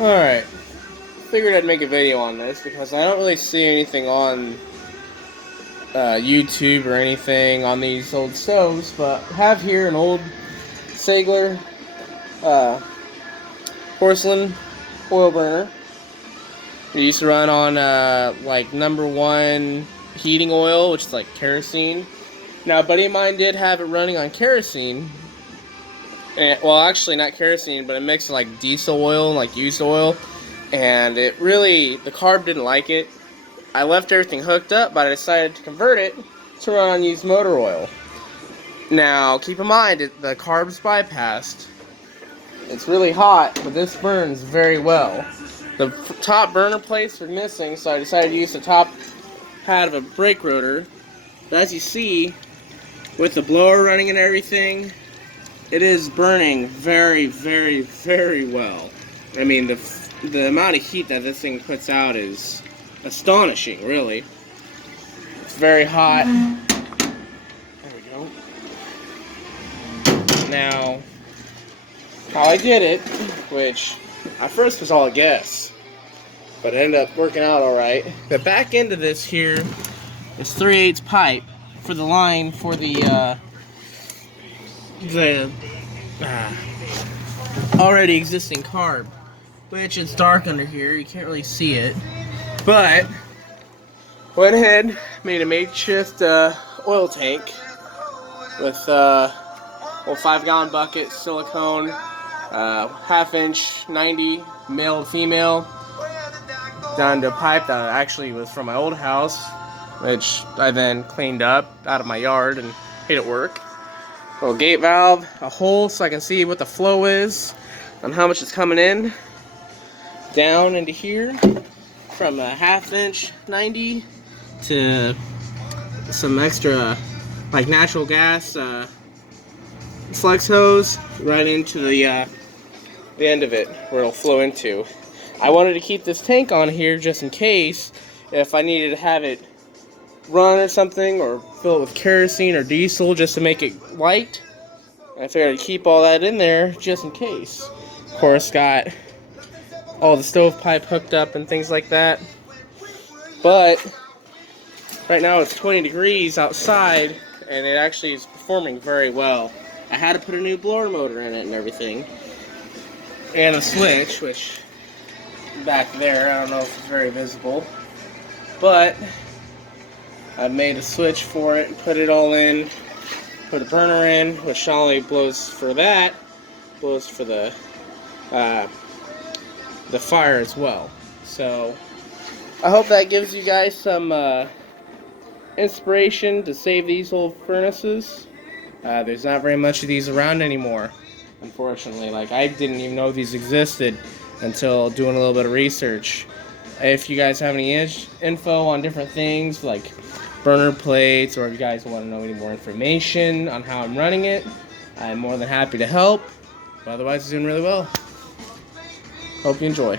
Alright, figured I'd make a video on this because I don't really see anything on YouTube or anything on these old stoves, but I have here an old Siegler uh, porcelain oil burner. It used to run on like #1 heating oil, which is like kerosene. Now, a buddy of mine did have it running on kerosene. And, well, actually, not kerosene, but a mix of like diesel oil and like used oil. And it really, the carb didn't like it. I left everything hooked up, but I decided to convert it to run on used motor oil. Now, keep in mind, the carb's bypassed. It's really hot, but this burns very well. The top burner plates are missing, so I decided to use the top pad of a brake rotor. But as you see, with the blower running and everything, it is burning very, very, very well. I mean, the amount of heat that this thing puts out is astonishing, really. It's very hot. There we go. Now, how I did it, which at first was all a guess, but it ended up working out alright. The back end of this here is 3/8 pipe for the line for the already existing carb, which is dark under here, you can't really see it, but went ahead, made a makeshift oil tank with old 5-gallon bucket, silicone, 1/2 inch 90 male to female, down to a pipe that actually was from my old house, which I then cleaned up out of my yard and made it work. Little gate valve, a hole so I can see what the flow is and how much is coming in down into here, from a 1/2 inch 90 to some extra like natural gas flex hose right into the end of it where it'll flow into. I wanted to keep this tank on here just in case if I needed to have it run or something, or fill it with kerosene or diesel just to make it light. I figured I'd keep all that in there just in case. Of course, got all the stovepipe hooked up and things like that. But right now it's 20 degrees outside and it actually is performing very well. I had to put a new blower motor in it and everything. And a switch, which back there, I don't know if it's very visible. But I made a switch for it and put it all in. Put a burner in, which not only blows for that, blows for the fire as well. So I hope that gives you guys some inspiration to save these old furnaces. There's not very much of these around anymore, unfortunately. Like, I didn't even know these existed until doing a little bit of research. If you guys have any info on different things like burner plates, or if you guys want to know any more information on how I'm running it, I'm more than happy to help. But otherwise, it's doing really well. Hope you enjoy.